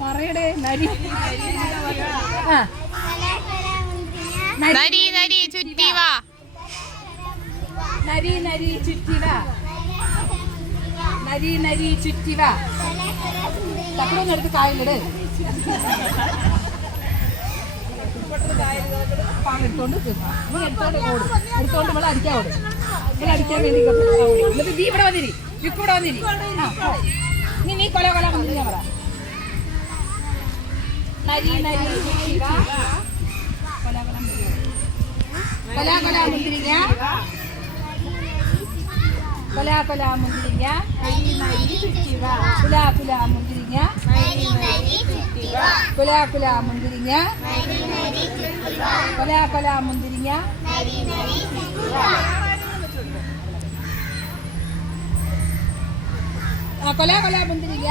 പറയടേ നരി. നരി നരി ചുറ്റി വാ. നരി നരി ചുറ്റി വാ. നരി നരി ചുറ്റി വാ. തക്കടൊന്നും എടുത്ത് കായലിട്. എടുത്തോണ്ട് നീ എടുത്തോണ്ട് ഓടും. എടുത്തോണ്ട് ഇവിടെ അടിക്കാൻ ഓടും. ഇവിടെ അടിക്കാൻ വേണ്ടി എന്നിട്ട് നീ ഇവിടെ വന്നിരി. ഇവിടെ വന്നിരി. നീ കൊല കൊല മുന്തിരിങ്ങ പറ. നരി നരി ചുറ്റി വാ. കൊല കൊല മുന്തിരിങ്ങ. കൊല കൊല മുന്തിരിങ്ങ. കുല കുല മുന്തിരിങ്ങ. കുല കുല മുന്തിരിങ്ങ. കൊല കൊല മുന്തിരിങ്ങ. കൊല കൊല മുന്തിരിങ്ങ.